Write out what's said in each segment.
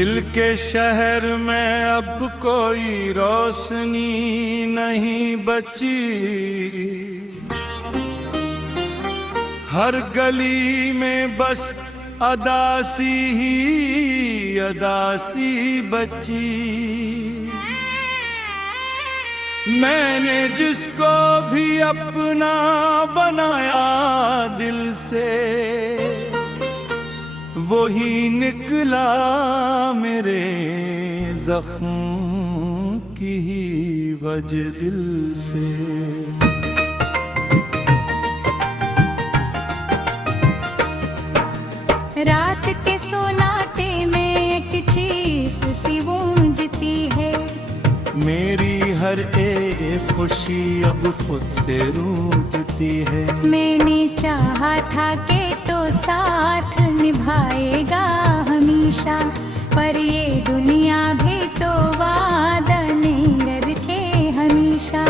दिल के शहर में अब कोई रोशनी नहीं बची, हर गली में बस अदासी ही अदासी बची। मैंने जिसको भी अपना बनाया दिल से, वही निकला मेरे जख्म की ही वजह दिल से। रात के सोनाटे में एक चीख सी गूंजती है, मेरी हर एक खुशी अब खुद से रूठती है। मैंने चाहा था कि तो साथ निभाएगा हमेशा, पर ये दुनिया भी तो वादा नहीं रखे हमेशा।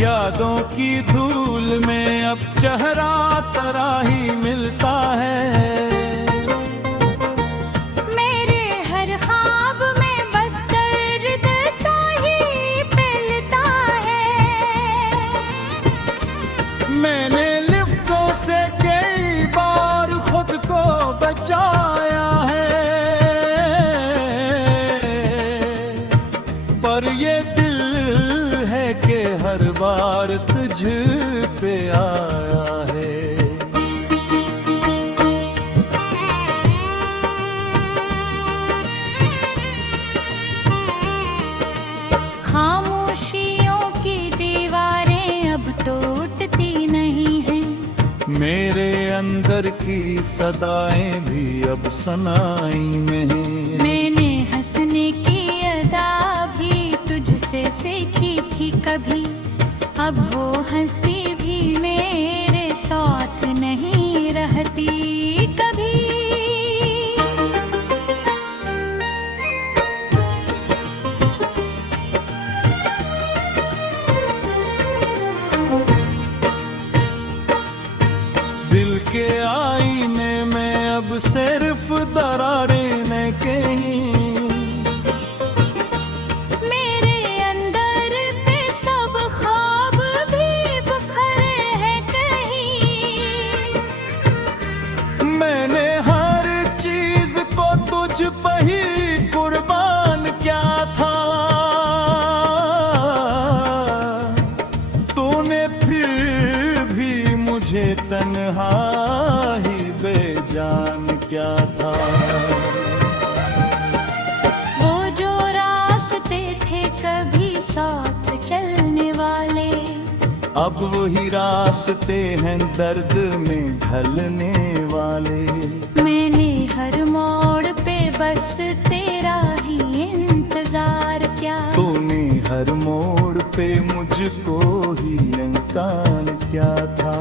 यादों की धूल में अब चेहरा तेरा ही मिलता है। मेरे हर ख्वाब में बस दर्द सा ही फैलता है। मैंने लिफ्टों से कई बार खुद को बचाया है, पर ये दिल है कि हर बार तुझ पे आया है। खामोशियों की दीवारें अब टूटती नहीं हैं, मेरे अंदर की सदाएं भी अब सनाई में हैं। मैंने हंसने की अदा भी तुझसे सीखी थी कभी, अब वो हंसी भी मेरे साथ नहीं रहती कभी। दिल के आईने में अब सिर्फ दरारें न कहीं, तुझ पर ही कुर्बान क्या था। तूने फिर भी मुझे तन्हा ही बेजान क्या था। वो जो रास्ते थे कभी साथ चलने वाले, अब वही रास्ते हैं दर्द में ढलने वाले। मैंने हर मोड़ पे बस तेरा ही इंतजार किया, तूने हर मोड़ पे मुझको ही इंकार क्या था।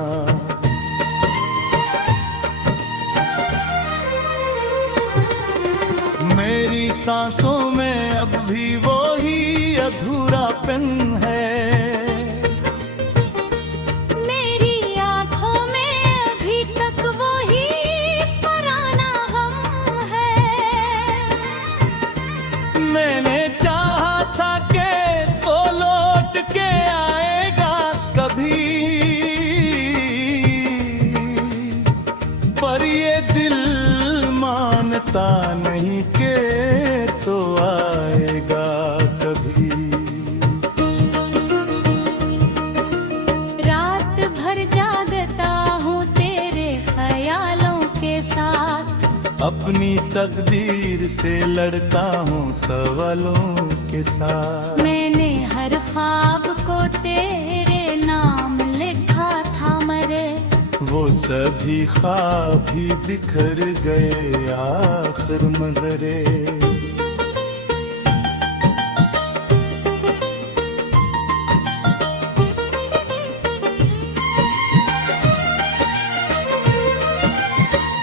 मेरी सांसों में अब भी वो ही अधूरापन है, मैंने चाहा था कि तो लौट के आएगा कभी, पर ये दिल मानता नहीं कि तो आएगा कभी। रात भर जागता हूँ तेरे ख्यालों के साथ, अपनी तकदीर से लड़ता हूँ सवालों के साथ। मैंने हर ख्वाब को तेरे नाम लिखा था मरे, वो सभी ख्वाब ही बिखर गए आखिर मगरे।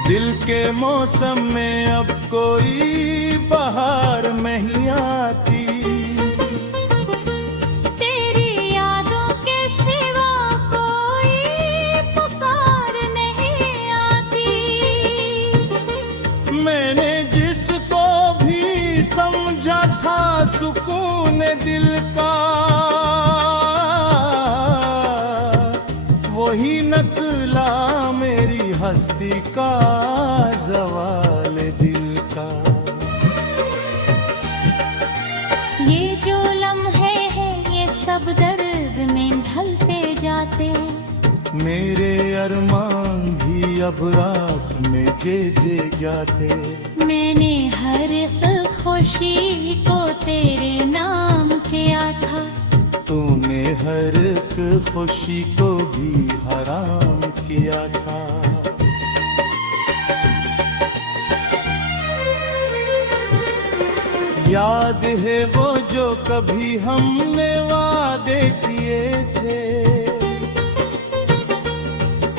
दिल के मौसम में अब कोई बहार नहीं आती, तेरी यादों के सुकून दिल का, वही नकला मेरी हस्ती का ज़वाल दिल का। ये जो लम्हे हैं ये सब दर्द में ढलते जाते, मेरे अरमान भी अब रात में जे जाते। मैंने हर एक खुशी को तेरे नाम किया था, तूने हर एक खुशी को भी हराम किया था। याद है वो जो कभी हमने वादे किए थे,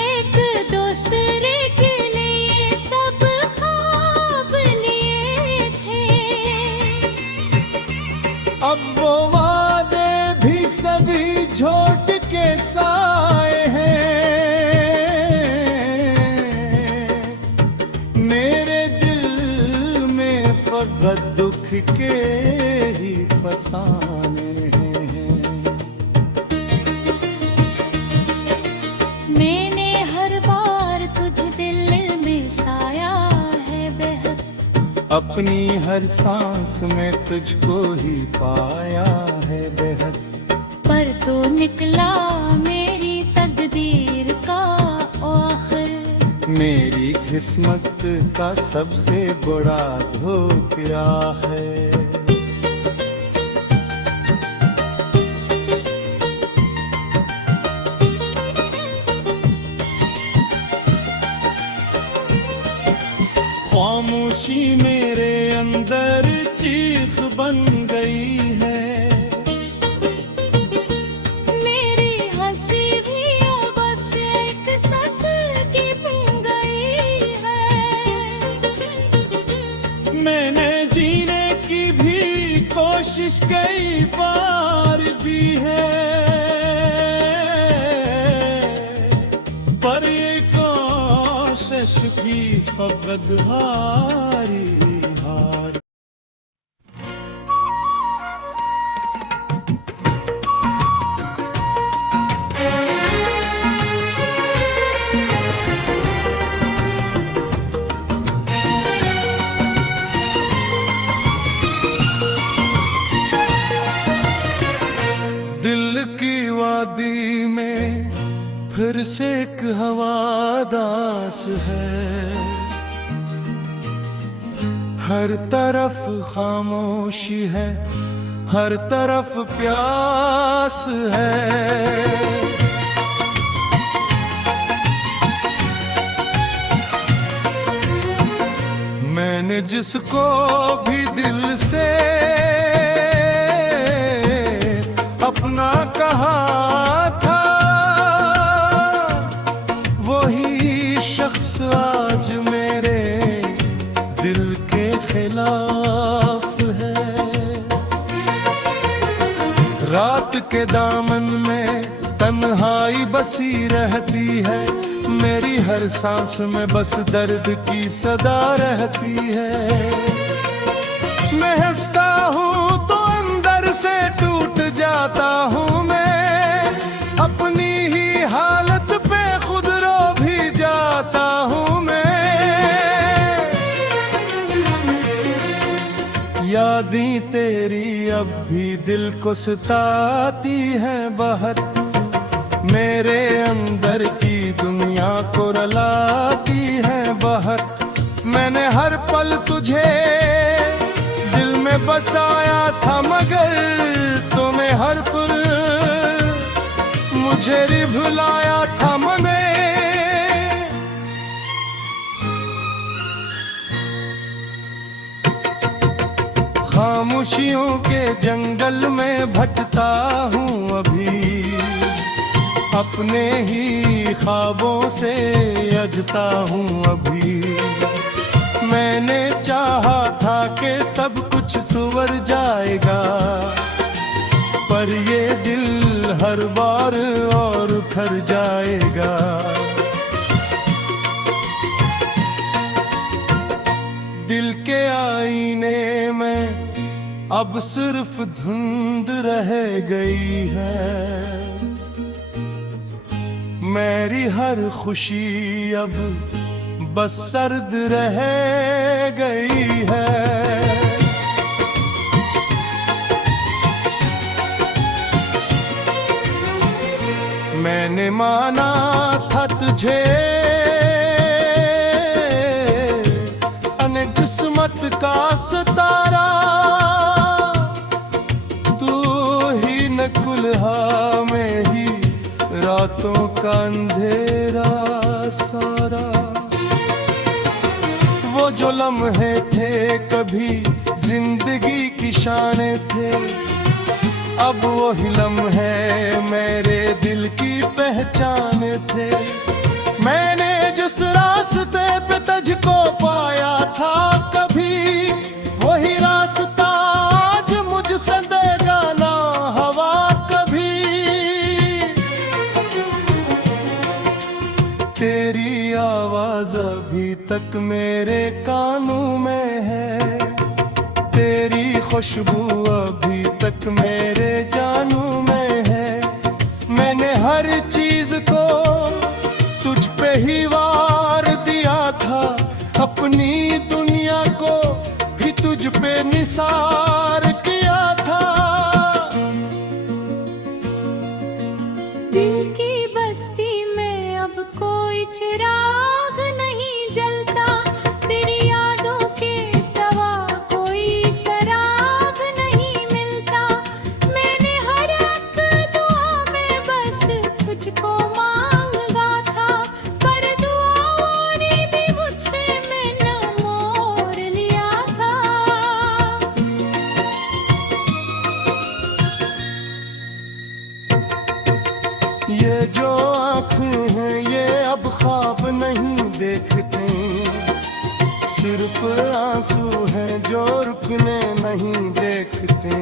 एक दूसरे के लिए सब ख्वाब लिए थे। अब वो वादे भी सभी झोट के साए हैं। मेरे दिल में फकत दुख के ही फसाने हैं। मैंने हर बार तुझ दिल में साया है बेहद, अपनी हर सांस में तुझको ही पाया है बेहद। पर तू निकला मेरी तकदीर का आखिर, मेरी किस्मत का सबसे बड़ा धोखा है। खामोशी मेरे अंदर चीख बन गई है, मेरी हंसी भी अब बस एक सांस की बन गई है। मैंने जीने की भी कोशिश कई बार भी है, पर ये कोशिश भी फकत हारी हार। दिल की वादी में फिर से एक हवादास है, हर तरफ खामोशी है, हर तरफ प्यास है। मैंने जिसको भी दिल से अपना कहा था, वही शख्स आज मेरे दिल के खिलाफ है। रात के दामन में तन्हाई बसी रहती है, मेरी हर सांस में बस दर्द की सदा रहती है। मैं हंसता हूँ तो अंदर से टूट जाता हूँ मैं, अपनी ही हालत पे खुद रो भी जाता हूँ मैं। यादें तेरी अब भी दिल को सताती हैं बहुत, मेरे अंदर की दुनिया को रुलाती है बहुत। मैंने हर पल तुझे दिल में बसाया था, मगर तूने हर पल मुझे भी भुलाया था। मगर खामोशियों के जंगल में भटकता हूँ अभी, अपने ही ख्वाबों से अजता हूँ अभी। मैंने चाहा था कि सब कुछ सुवर जाएगा, पर ये दिल हर बार और उखड़ जाएगा। दिल के आईने में अब सिर्फ धुंध रह गई है। मेरी हर खुशी अब बस सर्द रह गई है। मैंने माना था तुझे किस्मत का सितारा, तू ही न कुल्हा में ही रातों का अंधेरा सारा। वो जो लम्हे थे कभी जिंदगी की शान थे, अब वही लम्हे मेरे दिल की पहचान थे। मैंने जिस रास्ते पे तुझको पाया था कभी, वही रास्ता आज मुझसे देगा ना हवा कभी। तेरी आवाज अभी तक मेरे कानों में है, तेरी खुशबू अभी तक मेरे जानू में है। मैंने हर चीज को तुझ पे ही वार दिया था, अपनी दुनिया को भी तुझ पे निसार किया था। दिल की बस्ती में अब कोई चिराग नहीं जलता, तेरी यादों के सिवा कोई सराग नहीं मिलता। मैंने हर एक दुआ में बस तुझको मांगा था, पर दुआओं ने भी मुझसे मैंने मोड़ लिया था। ये जो आँखें हैं ये अब ख्वाब नहीं देखते, सिर्फ आंसू हैं जो रुकने नहीं देखते।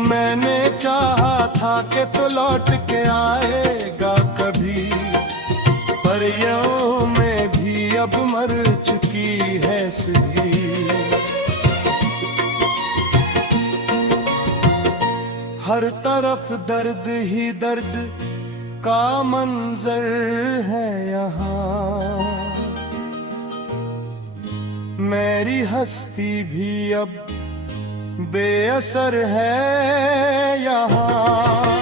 मैंने चाहा था कि तो लौट के आएगा कभी, पर यूं में भी अब मर चुकी है सही। हर तरफ दर्द ही दर्द का मंजर है यहाँ, मेरी हस्ती भी अब बेअसर है यहाँ।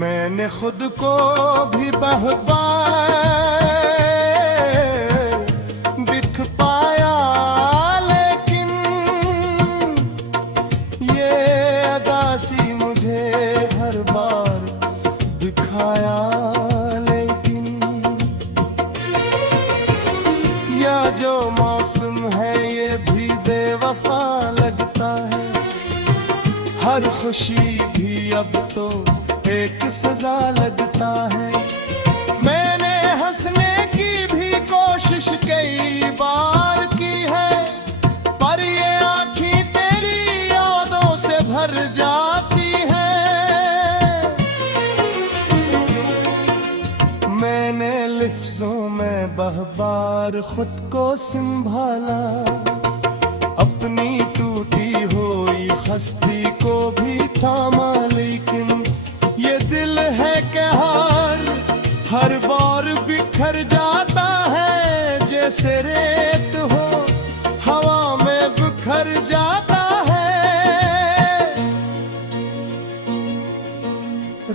मैंने खुद को भी दिख पाया, लेकिन ये अदासी मुझे हर बार दिखाया। लेकिन या जो मौसम है ये भी बेवफा लगता है, हर खुशी भी अब तो एक सजा लगता है। मैंने हंसने की भी कोशिश कई बार की है, पर ये आँखें तेरी यादों से भर जाती है। मैंने लफ्जों में बार खुद को संभाला, अपनी टूटी हुई हस्ती को भी थामा। लेकिन ये दिल है कि हर बार बिखर जाता है, जैसे रेत हो हवा में बिखर जाता है।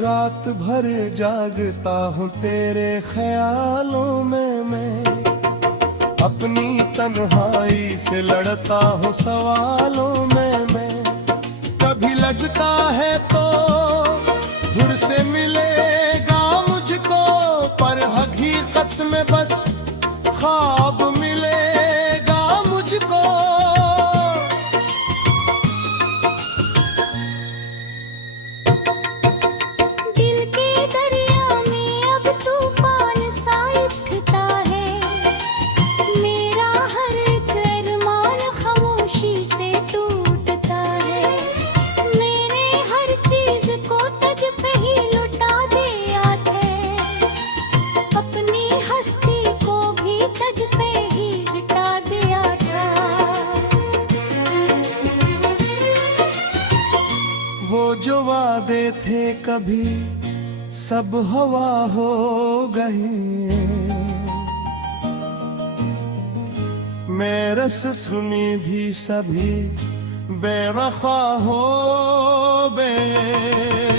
रात भर जागता हूँ तेरे ख्यालों में मैं, अपनी तन्हाई से लड़ता हूँ सवालों में मैं। कभी लगता है तो फिर से मिलेगा मुझको, पर हकीकत में बस ख्वाब मिलेगा मुझको। दिल के दरिया में अब तूफान सा उठता है, मेरा हर एक अरमान खामोशी से टूटता है। मैंने हर चीज को तुझ पे ही लुटा दिया है, अपनी हस्ती कभी सब हवा हो गई। मैं रस सुनिधि सभी बेवफा हो गए।